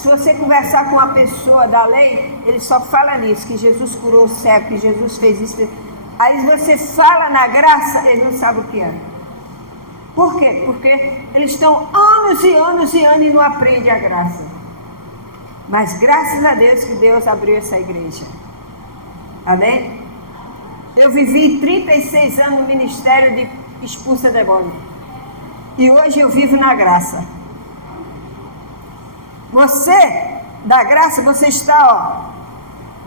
Se você conversar com uma pessoa da lei, ele só fala nisso, que Jesus curou o cego, que Jesus fez isso. Aí você fala na graça, ele não sabe o que é. Por quê? Porque eles estão anos e anos e anos e não aprendem a graça. Mas graças a Deus que Deus abriu essa igreja. Amém? Eu vivi 36 anos no ministério de expulsa demônio. E hoje eu vivo na graça. Você, da graça, você está,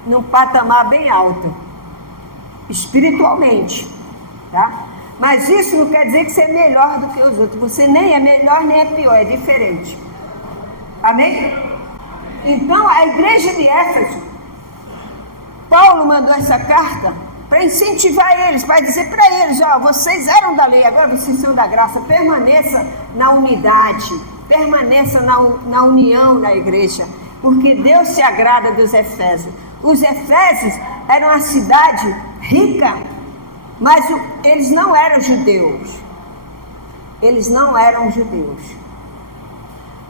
num patamar bem alto, espiritualmente, tá? Mas isso não quer dizer que você é melhor do que os outros. Você nem é melhor, nem é pior, é diferente. Amém? Então, a igreja de Éfeso, Paulo mandou essa carta para incentivar eles, para dizer para eles, vocês eram da lei, agora vocês são da graça, permaneça na unidade, permaneça na união na igreja, porque Deus se agrada dos Efésios. Os Efésios eram uma cidade rica, mas eles não eram judeus. Eles não eram judeus.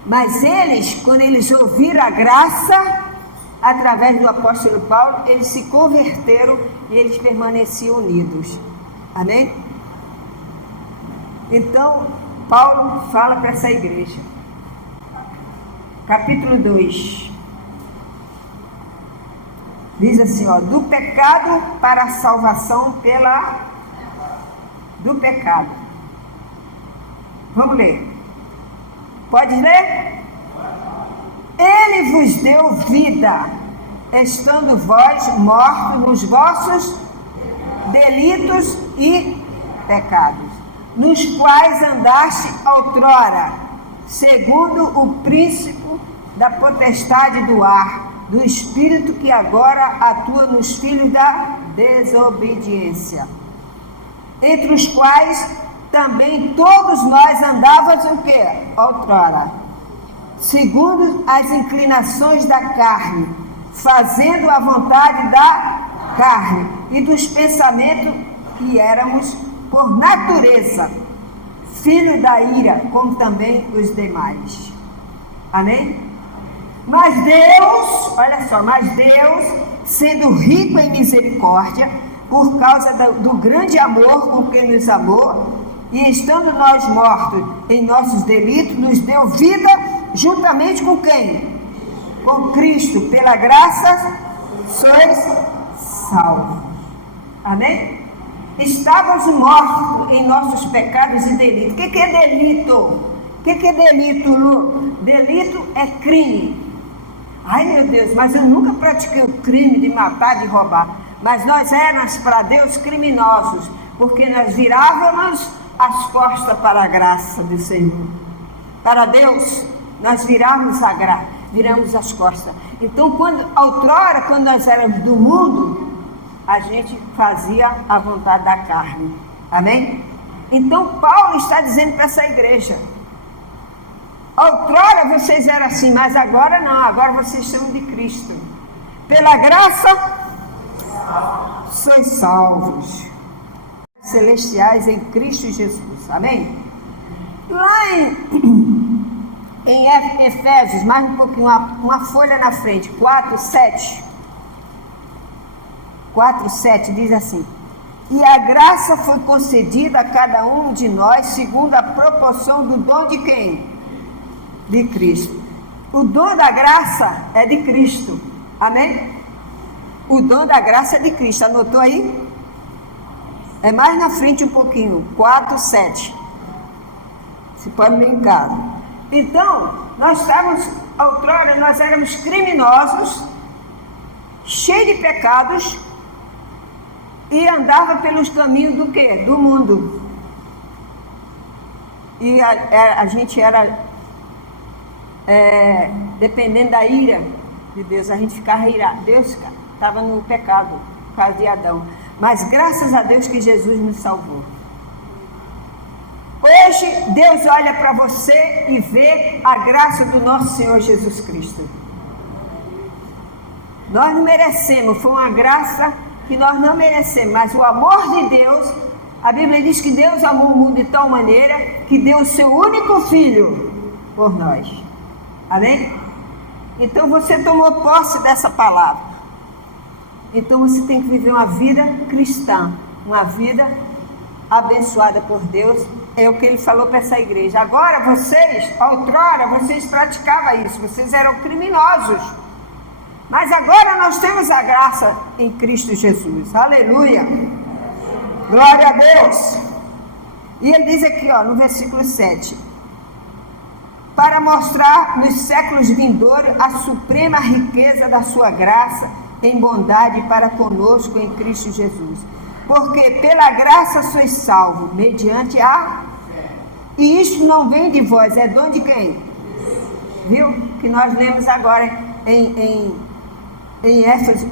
Mas eles, quando eles ouviram a graça, através do apóstolo Paulo, eles se converteram e eles permaneciam unidos. Amém? Então, Paulo fala para essa igreja. Capítulo 2. Diz assim, do pecado para a salvação do pecado. Vamos ler. Pode ler? Ele vos deu vida, estando vós mortos nos vossos delitos e pecados, nos quais andaste outrora, segundo o príncipe da potestade do ar, do espírito que agora atua nos filhos da desobediência, entre os quais também todos nós andávamos o quê? Outrora, segundo as inclinações da carne, fazendo a vontade da carne e dos pensamentos, que éramos por natureza filho da ira, como também os demais. Amém? Mas Deus, olha só, sendo rico em misericórdia, por causa do grande amor com que nos amou, e estando nós mortos em nossos delitos, nos deu vida juntamente com quem? Com Cristo. Pela graça sois salvos. Amém? Estávamos mortos em nossos pecados e delitos. O que é delito? O que é delito, Lu? Delito é crime. Ai, meu Deus, mas eu nunca pratiquei o crime de matar, de roubar. Mas nós éramos para Deus criminosos, porque nós virávamos as costas para a graça do Senhor. Para Deus, nós viramos as costas. Então, outrora, quando nós éramos do mundo, a gente fazia a vontade da carne. Amém? Então, Paulo está dizendo para essa igreja: outrora vocês eram assim, mas agora não, agora vocês são de Cristo. Pela graça, sois salvos. Celestiais em Cristo Jesus. Amém? Lá em Efésios, mais um pouquinho, uma folha na frente, 4:7 diz assim: e a graça foi concedida a cada um de nós segundo a proporção do dom de quem? De Cristo. O dom da graça é de Cristo. Amém? O dom da graça é de Cristo. Anotou aí? É mais na frente um pouquinho, 4:7. Você pode ler em casa. Então, outrora nós éramos criminosos, cheios de pecados, e andava pelos caminhos do quê? Do mundo. E a gente era, dependendo da ira de Deus, a gente ficava irado. Deus estava no pecado, por causa de Adão. Mas graças a Deus que Jesus nos salvou. Hoje, Deus olha para você e vê a graça do nosso Senhor Jesus Cristo. Nós não merecemos, foi uma graça que nós não merecemos, mas o amor de Deus, a Bíblia diz que Deus amou o mundo de tal maneira que deu o seu único filho por nós. Amém? Então você tomou posse dessa palavra. Então você tem que viver uma vida cristã, uma vida abençoada por Deus. É o que ele falou para essa igreja. Agora vocês, outrora, vocês praticavam isso, vocês eram criminosos. Mas agora nós temos a graça em Cristo Jesus. Aleluia! Glória a Deus! E ele diz aqui, no versículo 7. Para mostrar nos séculos vindouros a suprema riqueza da sua graça em bondade para conosco em Cristo Jesus. Porque pela graça sois salvos, mediante a fé. E isto não vem de vós, é dom de quem? Viu? Que nós lemos agora em Éfeso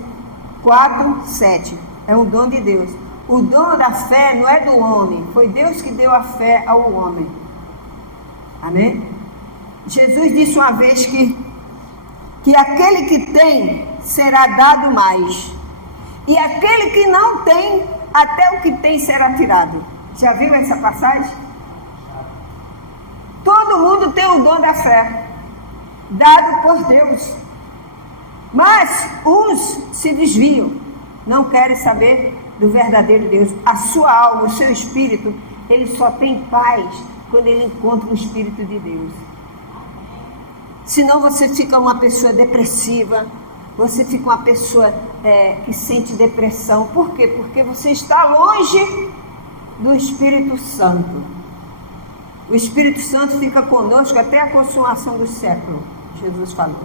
4, 7. É um dom de Deus. O dom da fé não é do homem. Foi Deus que deu a fé ao homem. Amém? Jesus disse uma vez que aquele que tem será dado mais. E aquele que não tem, até o que tem será tirado. Já viu essa passagem? Todo mundo tem o dom da fé, dado por Deus. Mas uns se desviam, não querem saber do verdadeiro Deus. A sua alma, o seu espírito, ele só tem paz quando ele encontra o Espírito de Deus. Senão você fica uma pessoa depressiva, você fica uma pessoa que sente depressão. Por quê? Porque você está longe do Espírito Santo. O Espírito Santo fica conosco até a consumação do século, Jesus falou.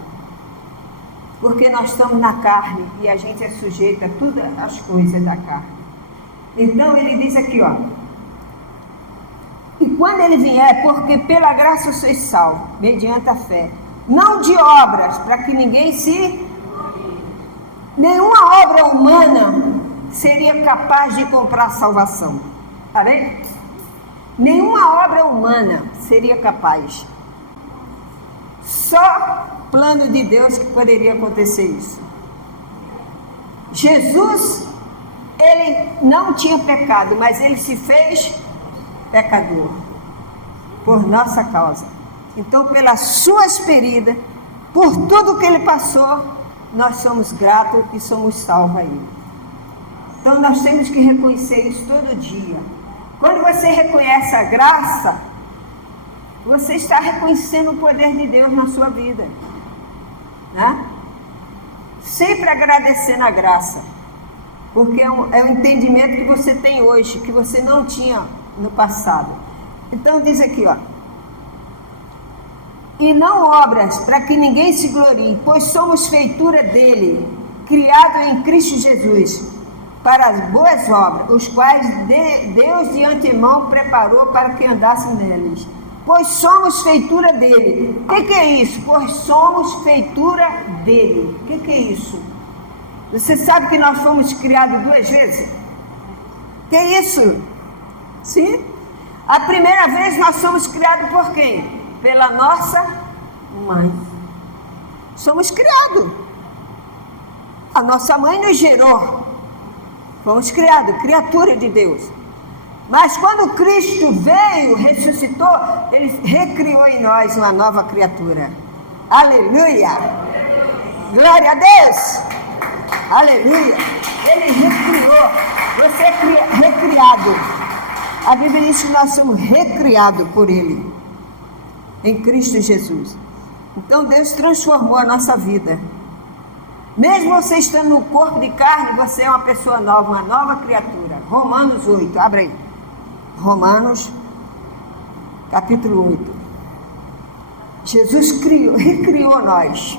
Porque nós estamos na carne e a gente é sujeito a todas as coisas da carne. Então ele diz aqui, e quando ele vier, porque pela graça sois salvos, mediante a fé, não de obras, para que ninguém se... Nenhuma obra humana seria capaz de comprar salvação. Tá bem? Nenhuma obra humana seria capaz. Só plano de Deus que poderia acontecer isso. Jesus, ele não tinha pecado, mas ele se fez pecador por nossa causa. Então, pelas suas feridas, por tudo que ele passou, nós somos gratos e somos salvos a ele. Então, nós temos que reconhecer isso todo dia. Quando você reconhece a graça, você está reconhecendo o poder de Deus na sua vida, né? Sempre agradecendo a graça, porque é um entendimento que você tem hoje, que você não tinha no passado. Então diz aqui, e não obras, para que ninguém se glorie, pois somos feitura dele, criado em Cristo Jesus, para as boas obras, os quais Deus de antemão preparou para que andassem neles. Pois somos feitura dele. O que é isso? Pois somos feitura dele. O que é isso? Você sabe que nós fomos criados 2 vezes? O que é isso? Sim? A primeira vez nós somos criados por quem? Pela nossa mãe. Somos criados. A nossa mãe nos gerou. Fomos criados, criatura de Deus. Mas quando Cristo veio, ressuscitou, ele recriou em nós uma nova criatura. Aleluia! Glória a Deus! Aleluia! Ele recriou. Você é recriado. A Bíblia diz que nós somos recriados por ele, em Cristo Jesus. Então Deus transformou a nossa vida. Mesmo você estando no corpo de carne, você é uma pessoa nova, uma nova criatura. Romanos 8, abre aí. Romanos, capítulo 8. Jesus recriou nós.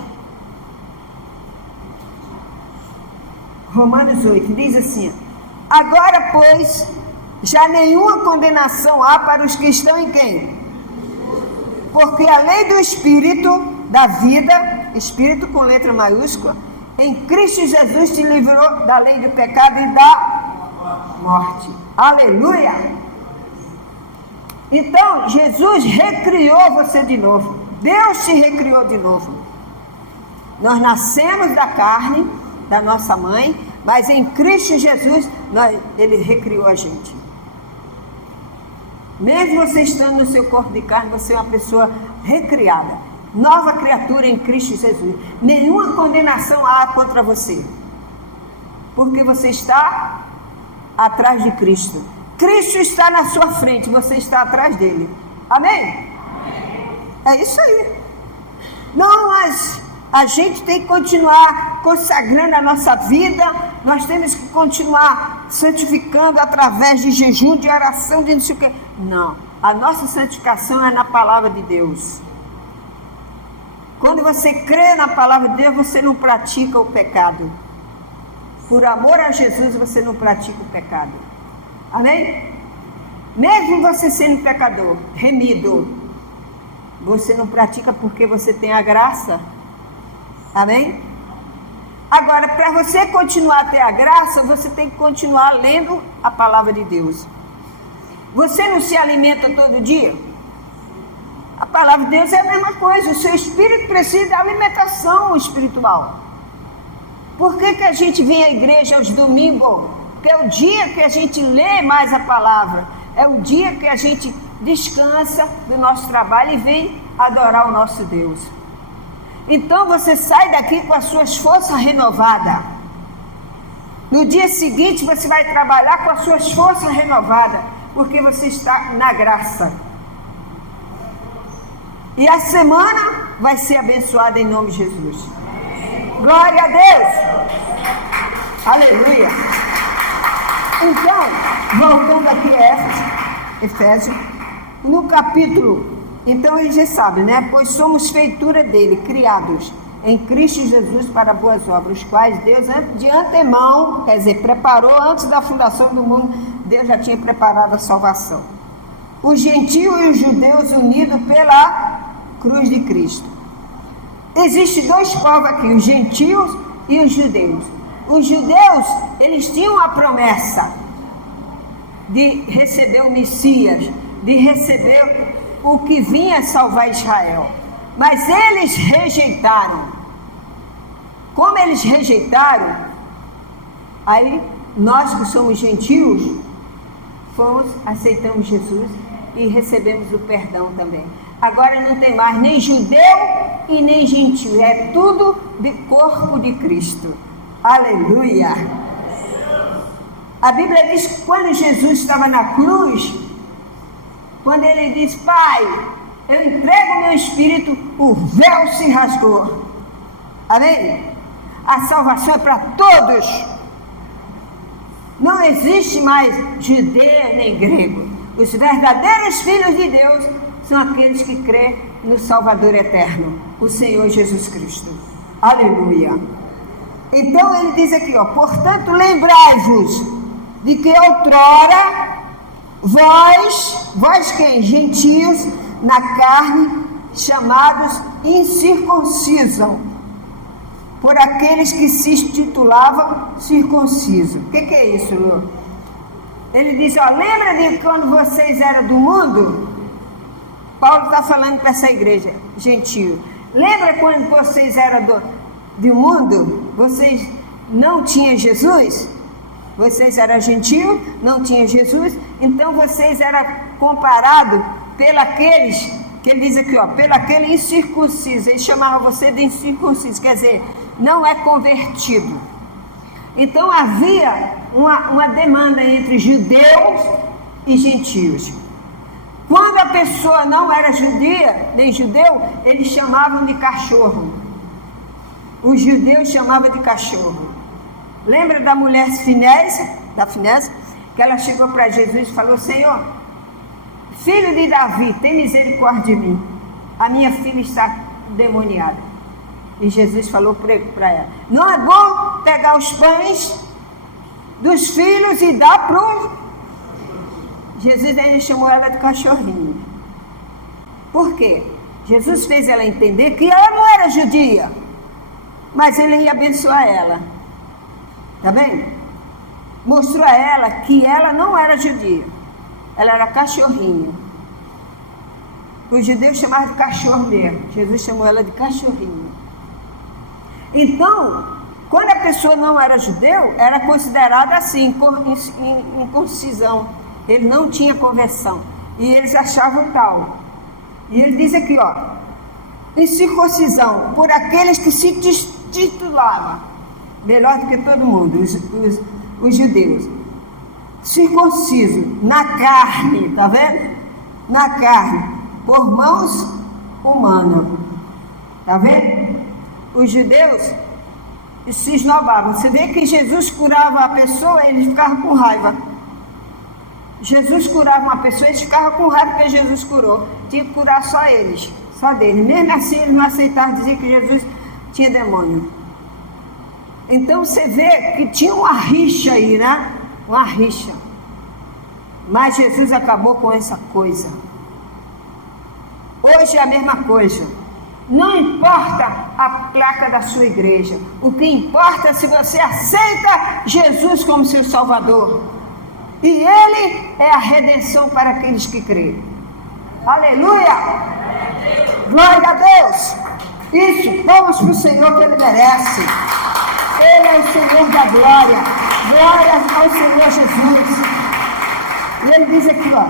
Romanos 8, diz assim: agora, pois, já nenhuma condenação há para os que estão em quem? Porque a lei do Espírito da vida, Espírito com letra maiúscula, em Cristo Jesus te livrou da lei do pecado e da morte. Aleluia! Então, Jesus recriou você de novo. Deus te recriou de novo. Nós nascemos da carne, da nossa mãe, mas em Cristo Jesus, ele recriou a gente. Mesmo você estando no seu corpo de carne, você é uma pessoa recriada. nova criatura em Cristo Jesus. Nenhuma condenação há contra você, porque você está atrás de Cristo. Cristo está na sua frente, você está atrás dele. Amém? É isso aí. Não, mas a gente tem que continuar consagrando a nossa vida, nós temos que continuar santificando através de jejum, de oração, de não sei o quê. Não, a nossa santificação é na palavra de Deus. Quando você crê na palavra de Deus, você não pratica o pecado. Por amor a Jesus, você não pratica o pecado. Amém? Mesmo você sendo pecador, remido, você não pratica porque você tem a graça. Amém? Agora, para você continuar a ter a graça, você tem que continuar lendo a palavra de Deus. Você não se alimenta todo dia? A palavra de Deus é a mesma coisa. O seu espírito precisa de alimentação espiritual. Por que a gente vem à igreja aos domingos? Porque é o dia que a gente lê mais a palavra. É o dia que a gente descansa do nosso trabalho e vem adorar o nosso Deus. Então você sai daqui com as suas forças renovadas. No dia seguinte você vai trabalhar com as suas forças renovadas, porque você está na graça. E a semana vai ser abençoada em nome de Jesus. Glória a Deus! Aleluia! Então, voltando aqui a Efésios, no capítulo, então ele já sabe, né? Pois somos feitura dele, criados em Cristo Jesus para boas obras, os quais Deus de antemão, quer dizer, preparou antes da fundação do mundo, Deus já tinha preparado a salvação. Os gentios e os judeus unidos pela cruz de Cristo. Existem dois povos aqui, os gentios e os judeus. Os judeus, eles tinham a promessa de receber o Messias, de receber o que vinha salvar Israel. Mas eles rejeitaram. Como eles rejeitaram, aí nós que somos gentios, aceitamos Jesus e recebemos o perdão também. Agora não tem mais nem judeu e nem gentio, é tudo de corpo de Cristo. Aleluia! A Bíblia diz que quando Jesus estava na cruz, quando ele diz, Pai, eu entrego o meu espírito, o véu se rasgou. Amém? A salvação é para todos. Não existe mais judeu nem grego. Os verdadeiros filhos de Deus são aqueles que crêem no Salvador eterno, o Senhor Jesus Cristo. Aleluia. Então ele diz aqui, ó, portanto lembrai-vos de que outrora vós quem? Gentios na carne, chamados incircuncisão, por aqueles que se intitulavam circunciso. O que é isso, Lu? Ele diz, ó, lembra de quando vocês eram do mundo? Paulo está falando para essa igreja, gentio. Lembra quando vocês eram do mundo? Vocês não tinham Jesus? Vocês eram gentios, não tinham Jesus, então vocês eram comparados pelos que ele diz aqui, ó, pelaquele incircunciso. Ele chamava você de incircunciso, quer dizer, não é convertido. Então havia uma demanda entre judeus e gentios. Quando a pessoa não era judia, nem judeu, eles chamavam de cachorro. Os judeus chamavam de cachorro. Lembra da mulher Finés, que ela chegou para Jesus e falou, Senhor, filho de Davi, tem misericórdia de mim. A minha filha está demoniada. E Jesus falou para ela, não é bom pegar os pães dos filhos e dar para os... Jesus ainda chamou ela de cachorrinho. Por quê? Jesus fez ela entender que ela não era judia, mas ele ia abençoar ela. Tá bem? Mostrou a ela que ela não era judia, ela era cachorrinho. Os judeus chamavam de cachorro mesmo. Jesus chamou ela de cachorrinho. Então, quando a pessoa não era judeu, era considerada assim, inconcisão. Ele não tinha conversão. E eles achavam tal. E ele diz aqui, ó, em circuncisão por aqueles que se titulavam melhor do que todo mundo, os judeus. Circunciso na carne, tá vendo? Na carne, por mãos humanas. Tá vendo? Os judeus se esnobavam. Você vê que Jesus curava a pessoa, eles ficavam com raiva. Jesus curava uma pessoa, eles ficavam com raiva porque Jesus curou. Tinha que curar só eles, só deles. Mesmo assim, eles não aceitavam dizer que Jesus tinha demônio. Então você vê que tinha uma rixa aí, né? Uma rixa. Mas Jesus acabou com essa coisa. Hoje é a mesma coisa. Não importa a placa da sua igreja. O que importa é se você aceita Jesus como seu Salvador. E Ele é a redenção para aqueles que creem. Aleluia! Glória a Deus! Isso, vamos para o Senhor que Ele merece. Ele é o Senhor da glória. Glória ao Senhor Jesus. E Ele diz aqui, ó,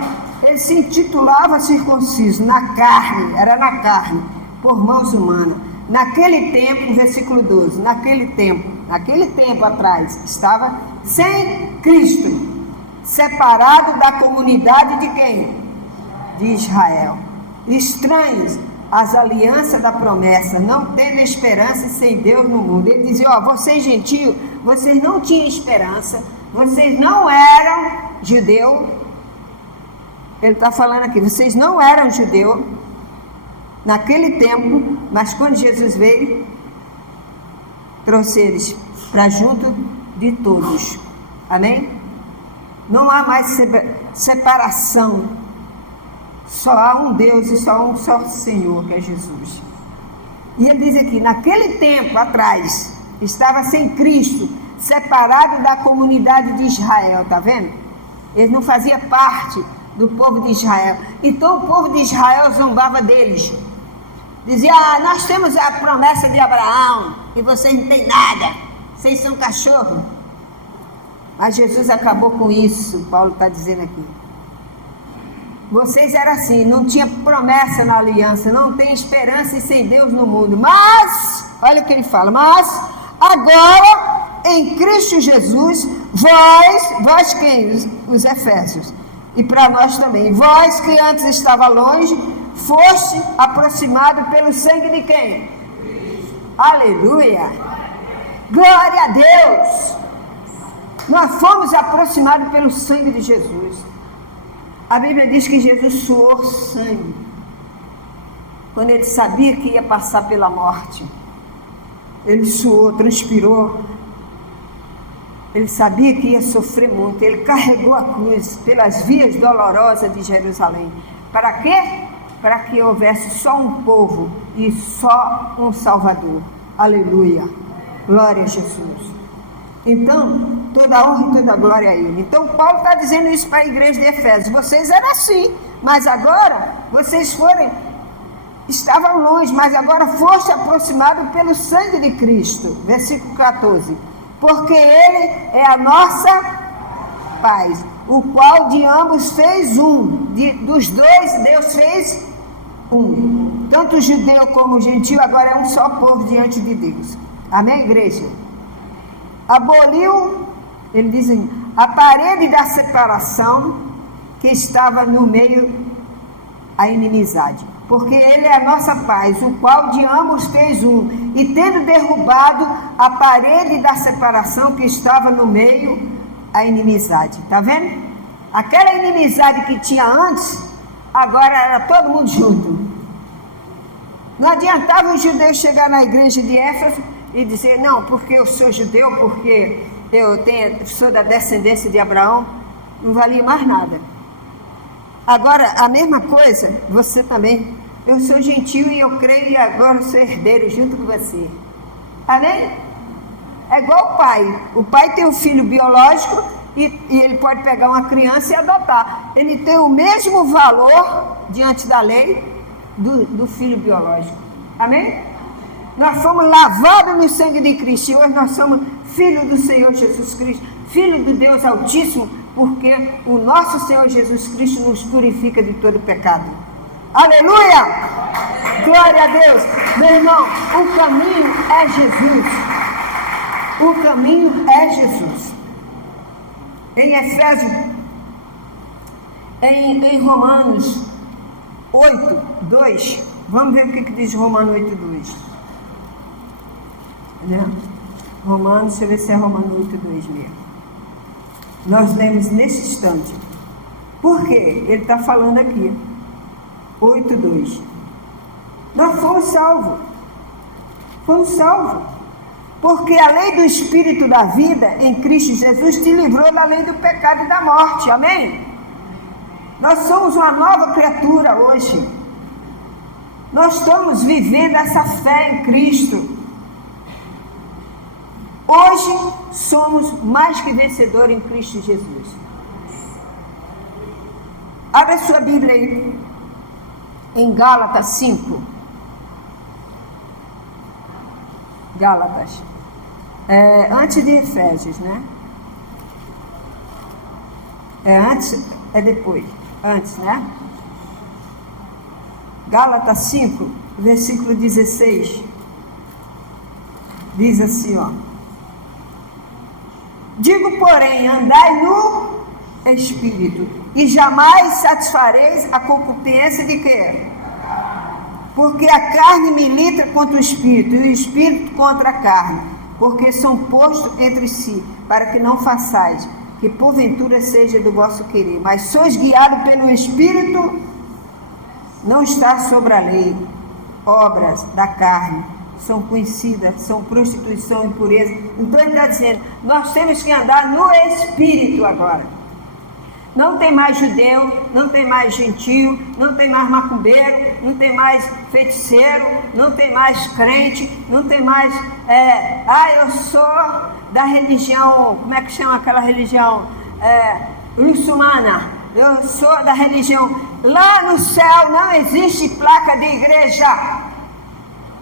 Ele se intitulava circunciso na carne, era na carne, por mãos humanas. Naquele tempo, versículo 12, naquele tempo atrás, estava sem Cristo, separado da comunidade de quem? De Israel. Estranhos às alianças da promessa, não tendo esperança e sem Deus no mundo. Ele dizia, ó, vocês gentios, vocês não tinham esperança, vocês não eram judeu. Ele está falando aqui, vocês não eram judeu naquele tempo, mas quando Jesus veio, trouxe eles para junto de todos. Amém? Não há mais separação. Só há um Deus e só um só Senhor, que é Jesus. E ele diz aqui, naquele tempo atrás, estava sem Cristo, separado da comunidade de Israel, tá vendo? Ele não fazia parte do povo de Israel. Então o povo de Israel zombava deles. Dizia, nós temos a promessa de Abraão, e vocês não têm nada, vocês são cachorro. Mas Jesus acabou com isso, Paulo está dizendo aqui. Vocês eram assim, não tinha promessa na aliança, não tem esperança e sem Deus no mundo. Mas, olha o que ele fala, mas agora em Cristo Jesus, vós quem? Os Efésios. E para nós também, vós que antes estava longe, foste aproximado pelo sangue de quem? Aleluia! Glória a Deus! Nós fomos aproximados pelo sangue de Jesus. A Bíblia diz que Jesus suou sangue quando ele sabia que ia passar pela morte. Ele suou, transpirou. Ele sabia que ia sofrer muito. Ele carregou a cruz pelas vias dolorosas de Jerusalém. Para quê? Para que houvesse só um povo e só um Salvador. Aleluia. Glória a Jesus. Então, toda a honra e toda a glória a Ele. Então, Paulo está dizendo isso para a igreja de Efésios. Vocês eram assim, mas agora, estavam longe, mas agora foste aproximado pelo sangue de Cristo. Versículo 14. Porque Ele é a nossa paz, o qual de ambos fez um. Dos dois, Deus fez um. Tanto o judeu como o gentio agora é um só povo diante de Deus. Amém, igreja? Aboliu, ele diz assim, a parede da separação que estava no meio a inimizade, porque ele é a nossa paz, o qual de ambos fez um, e tendo derrubado a parede da separação que estava no meio a inimizade. Está vendo? Aquela inimizade que tinha antes, agora era todo mundo junto. Não adiantava os judeus chegar na igreja de Éfeso e dizer, não, porque eu sou judeu, porque eu sou da descendência de Abraão. Não valia mais nada. Agora, a mesma coisa, você também. Eu sou gentio e eu creio e agora sou herdeiro junto com você. Amém? É igual o pai. O pai tem um filho biológico e ele pode pegar uma criança e adotar. Ele tem o mesmo valor diante da lei do filho biológico. Amém? Nós fomos lavados no sangue de Cristo e hoje nós somos filhos do Senhor Jesus Cristo, filhos do Deus Altíssimo, porque o nosso Senhor Jesus Cristo nos purifica de todo pecado. Aleluia! Glória a Deus! Meu irmão, o caminho é Jesus. O caminho é Jesus. Em Efésios, em Romanos 8, 2, vamos ver o que diz Romanos 8, 2. Né? Romanos, deixa eu ver se é Romanos 8, 2 mesmo. Nós lemos nesse instante. Por quê? Ele está falando aqui. 8, 2. Nós fomos salvos. Fomos salvos. Porque a lei do Espírito da vida em Cristo Jesus te livrou da lei do pecado e da morte. Amém? Nós somos uma nova criatura hoje. Nós estamos vivendo essa fé em Cristo. Hoje somos mais que vencedores em Cristo Jesus. Abra a sua Bíblia aí, em Gálatas 5. Gálatas. Antes de Efésios, né? Antes, depois. Antes, né? Gálatas 5, versículo 16. Diz assim, ó. Digo, porém, andai no Espírito, e jamais satisfareis a concupiscência de quê? Porque a carne milita contra o Espírito, e o Espírito contra a carne, porque são postos entre si, para que não façais, que porventura seja do vosso querer, mas sois guiados pelo Espírito, não está sobre a lei. Obras da carne são conhecidas, são prostituição, impureza. Então ele está dizendo, nós temos que andar no Espírito agora. Não tem mais judeu, não tem mais gentio, não tem mais macumbeiro, não tem mais feiticeiro, não tem mais crente, não tem mais, eu sou da religião, como é que chama aquela religião? Muçulmana, eu sou da religião. Lá no céu não existe placa de igreja.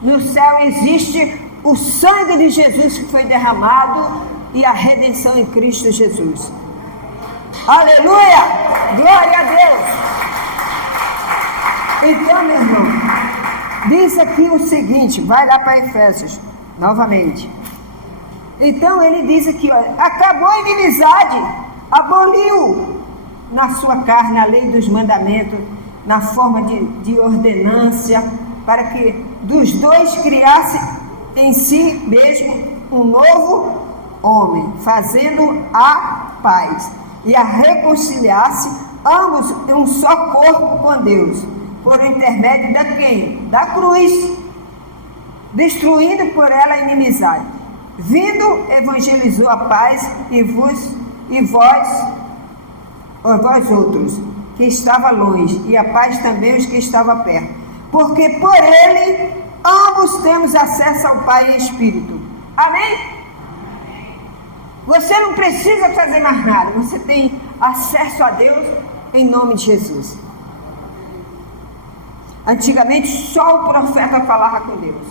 No céu existe o sangue de Jesus que foi derramado e a redenção em Cristo Jesus. Aleluia! Glória a Deus! Então, meu irmão, diz aqui o seguinte, vai lá para Efésios, novamente. Então, ele diz aqui, ó, acabou a inimizade, aboliu na sua carne a lei dos mandamentos, na forma de ordenância, para que dos dois criasse em si mesmo um novo homem, fazendo a paz, e a reconciliasse ambos em um só corpo com Deus, por intermédio da quem? Da cruz, destruindo por ela a inimizade. Vindo, evangelizou a paz e vós outros, que estava longe, e a paz também os que estavam perto. Porque por ele, ambos temos acesso ao Pai em Espírito. Amém? Você não precisa fazer mais nada, você tem acesso a Deus em nome de Jesus. Antigamente só o profeta falava com Deus.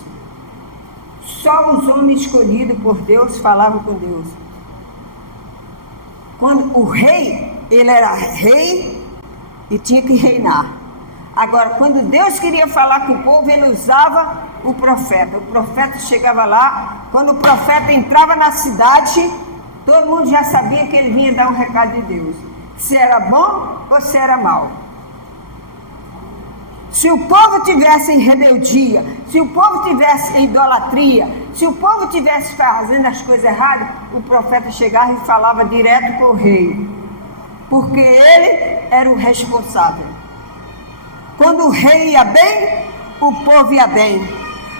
Só os homens escolhidos por Deus falavam com Deus. Quando o rei, ele era rei e tinha que reinar. Agora, quando Deus queria falar com o povo, ele usava o profeta. O profeta chegava lá, quando o profeta entrava na cidade, todo mundo já sabia que ele vinha dar um recado de Deus. Se era bom ou se era mal. Se o povo tivesse em rebeldia, se o povo tivesse em idolatria, se o povo tivesse fazendo as coisas erradas, o profeta chegava e falava direto com o rei. Porque ele era o responsável. Quando o rei ia bem, o povo ia bem.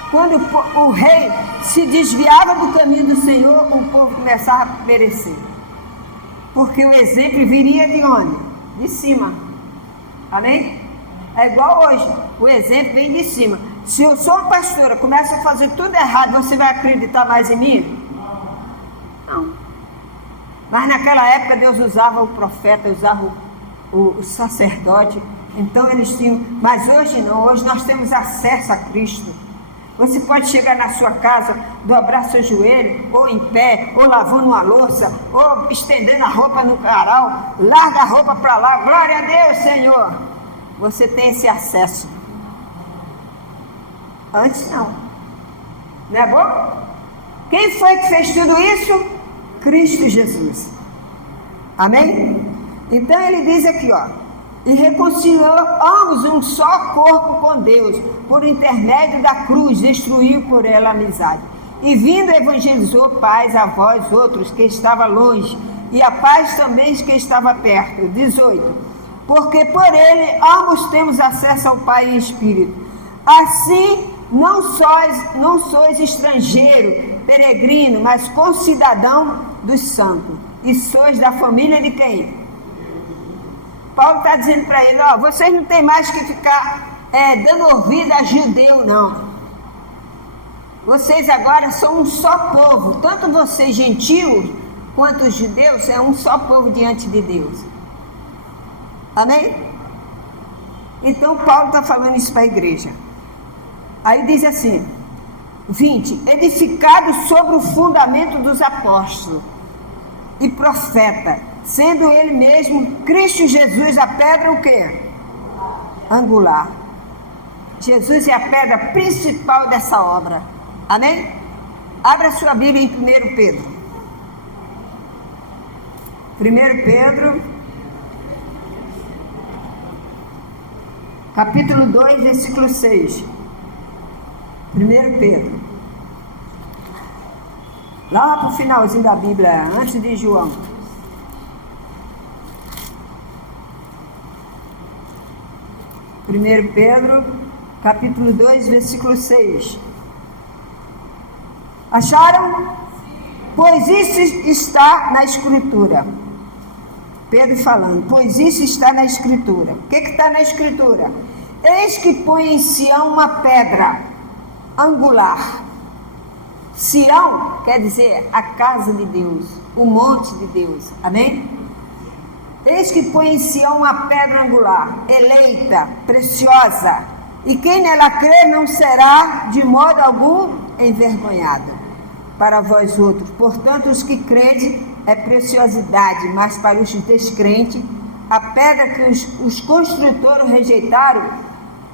Quando o rei se desviava do caminho do Senhor, o povo começava a perecer. Porque o exemplo viria de onde? De cima. Amém? É igual hoje. O exemplo vem de cima. Se eu sou uma pastora, começo a fazer tudo errado, você vai acreditar mais em mim? Não. Mas naquela época Deus usava o profeta, usava o sacerdote. Então eles tinham, mas hoje não, hoje nós temos acesso a Cristo. Você pode chegar na sua casa, dobrar seu joelho, ou em pé, ou lavando uma louça, ou estendendo a roupa no varal, larga a roupa para lá, glória a Deus, Senhor. você tem esse acesso. Antes não. Não é bom? Quem foi que fez tudo isso? Cristo Jesus. Amém? Então ele diz aqui, ó, e reconciliou ambos um só corpo com Deus, por intermédio da cruz, destruiu por ela a amizade. E vindo evangelizou paz a vós outros que estava longe, e a paz também que estava perto. 18. Porque por ele ambos temos acesso ao Pai em Espírito. Assim, não sois estrangeiro, peregrino, mas concidadão dos santos. E sois da família de quem? Paulo está dizendo para ele, ó, vocês não tem mais que ficar dando ouvido a judeu, não. Vocês agora são um só povo. Tanto vocês gentios, quanto os judeus, é um só povo diante de Deus. Amém? Então Paulo está falando isso para a igreja. Aí diz assim, 20, edificado sobre o fundamento dos apóstolos e profeta, sendo ele mesmo Cristo Jesus a pedra o quê? Angular. Jesus é a pedra principal dessa obra. Amém? Abra sua Bíblia em 1 Pedro. 1 Pedro, capítulo 2, versículo 6. 1 Pedro. Lá para o finalzinho da Bíblia, antes de João. 1 Pedro, capítulo 2, versículo 6. Acharam? Pois isso está na Escritura. Pedro falando, pois isso está na Escritura. O que está na Escritura? Eis que põe em Sião uma pedra angular. Sião quer dizer a casa de Deus, o monte de Deus. Amém? Eis que põe em Sião uma pedra angular, eleita, preciosa, e quem nela crê não será de modo algum envergonhado. Para vós outros, portanto, os que crede é preciosidade, mas para os descrentes, a pedra que os construtores rejeitaram,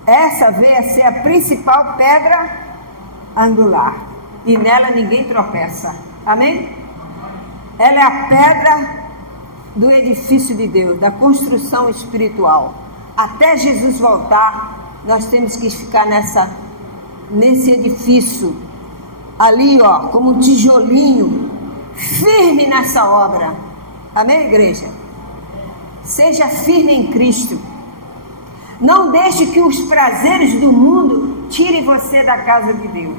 essa veio a ser a principal pedra angular, e nela ninguém tropeça. Amém? Ela é a pedra do edifício de Deus, da construção espiritual. Até Jesus voltar, nós temos que ficar nesse edifício, ali ó, como um tijolinho, firme nessa obra. Amém, igreja? Seja firme em Cristo. Não deixe que os prazeres do mundo tirem você da casa de Deus.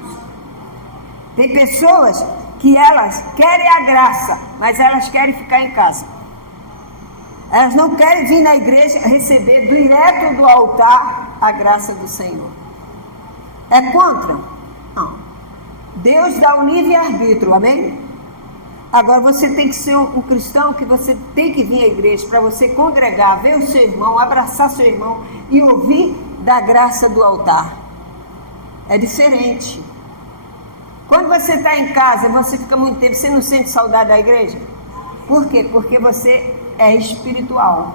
Tem pessoas que elas querem a graça, mas elas querem ficar em casa. Elas não querem vir na igreja receber direto do altar a graça do Senhor. É contra? Não. Deus dá o livre-arbítrio, amém? Agora você tem que ser um cristão que você tem que vir à igreja para você congregar, ver o seu irmão, abraçar seu irmão e ouvir da graça do altar. É diferente. Quando você está em casa, você fica muito tempo, você não sente saudade da igreja? Por quê? Porque você é espiritual.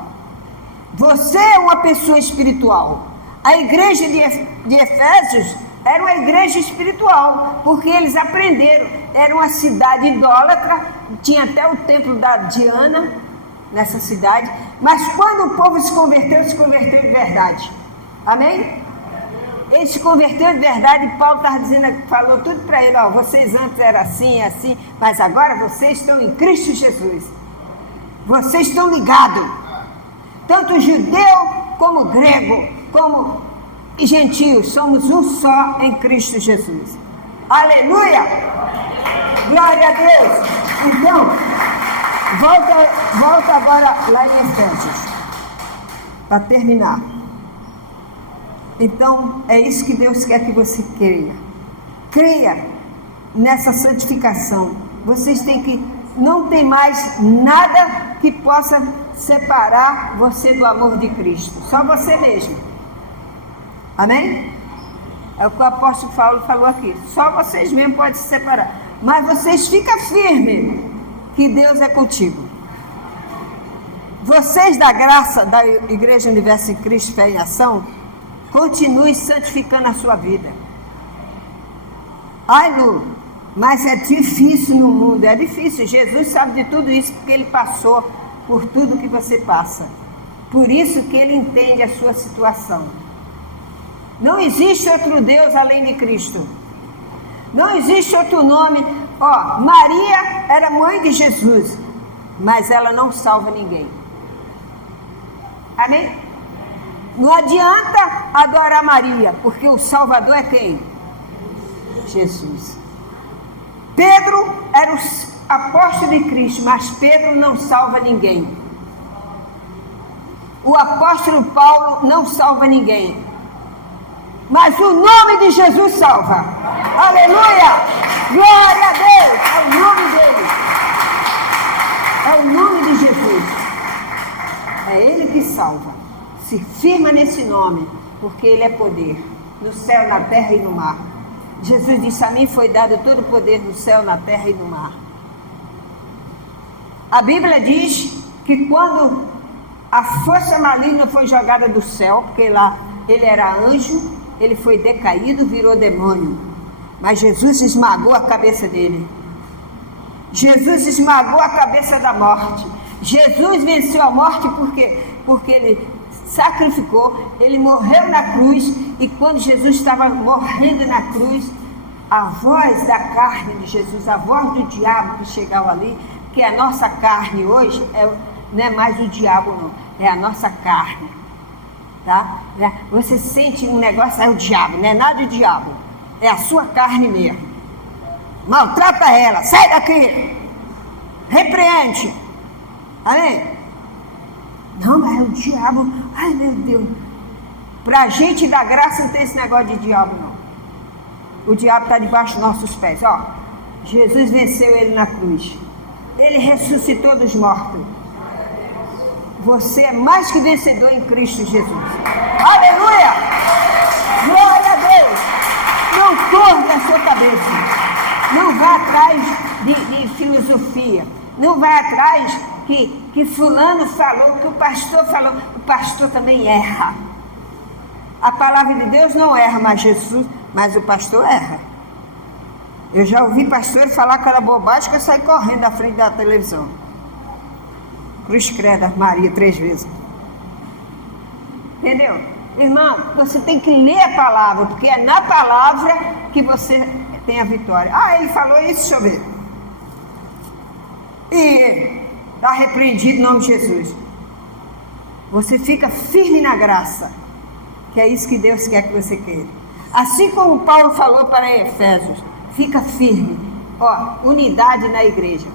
Você é uma pessoa espiritual. A igreja de Efésios era uma igreja espiritual, porque eles aprenderam. Era uma cidade idólatra, tinha até o templo da Diana nessa cidade, mas quando o povo se converteu de verdade. Amém? Ele se converteu de verdade e Paulo estava dizendo, falou tudo para ele, ó, vocês antes eram assim, assim, mas agora vocês estão em Cristo Jesus. Vocês estão ligados, tanto judeu como grego, como gentios, somos um só em Cristo Jesus. Aleluia! Glória a Deus! Então, volta agora lá em Efésios, para terminar. Então, é isso que Deus quer que você creia. Creia nessa santificação. Vocês têm que, não tem mais nada que possa separar você do amor de Cristo. Só você mesmo. Amém? É o que o apóstolo Paulo falou aqui. Só vocês mesmos podem se separar. Mas vocês ficam firmes que Deus é contigo. vocês da graça da Igreja Universo em Cristo Fé em Ação, continuem santificando a sua vida. Ai, Lu, mas é difícil no mundo, é difícil. Jesus sabe de tudo isso porque ele passou por tudo que você passa. Por isso que ele entende a sua situação. Não existe outro Deus além de Cristo. Não existe outro nome. Ó, Maria era mãe de Jesus, mas ela não salva ninguém. Amém? Não adianta adorar Maria, porque o Salvador é quem? Jesus. Pedro era o apóstolo de Cristo, mas Pedro não salva ninguém. O apóstolo Paulo não salva ninguém. Mas o nome de Jesus salva. Aleluia! Glória a Deus! É o nome dele. É o nome de Jesus. É ele que salva. Se firma nesse nome, porque ele é poder. No céu, na terra e no mar. Jesus disse: a mim foi dado todo o poder no céu, na terra e no mar. A Bíblia diz que quando a força maligna foi jogada do céu, porque lá ele era anjo, ele foi decaído, virou demônio. Mas Jesus esmagou a cabeça dele. Jesus esmagou a cabeça da morte. Jesus venceu a morte porque ele sacrificou, ele morreu na cruz. E quando Jesus estava morrendo na cruz, a voz da carne de Jesus, a voz do diabo que chegava ali, que a nossa carne hoje não é mais o diabo não, é a nossa carne, tá? Você sente um negócio, é o diabo, não é nada de diabo, é a sua carne mesmo. Maltrata ela, sai daqui, repreende, amém? Não, mas é o diabo, ai meu Deus, pra gente dar graça não tem esse negócio de diabo não. O diabo está debaixo dos nossos pés, ó. Jesus venceu ele na cruz. Ele ressuscitou dos mortos. Você é mais que vencedor em Cristo Jesus. Aleluia! Glória a Deus! Não torne a sua cabeça. Não vá atrás de filosofia. Não vá atrás que fulano falou, que o pastor falou. O pastor também erra. A palavra de Deus não erra, mas o pastor erra. Eu já ouvi pastor falar aquela bobagem que eu saí correndo da frente da televisão. Cruz credo, Maria 3 vezes. Entendeu? Irmão, você tem que ler a palavra, porque é na palavra que você tem a vitória. Ah, ele falou isso, deixa eu ver. E está repreendido em nome de Jesus. Você fica firme na graça, que é isso que Deus quer que você queira. Assim como Paulo falou para Efésios, fica firme. Ó, unidade na igreja.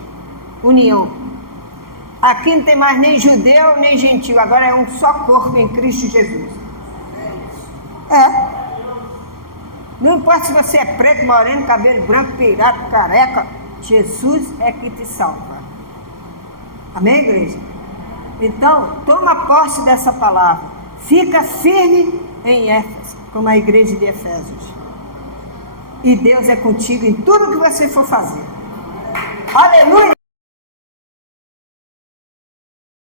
União. Aqui não tem mais nem judeu, nem gentil. Agora é um só corpo em Cristo Jesus. É. Não importa se você é preto, moreno, cabelo branco, pirata, careca. Jesus é que te salva. Amém, igreja? Então, toma posse dessa palavra. Fica firme em Éfeso, como a igreja de Efésios. E Deus é contigo em tudo que você for fazer. Aleluia!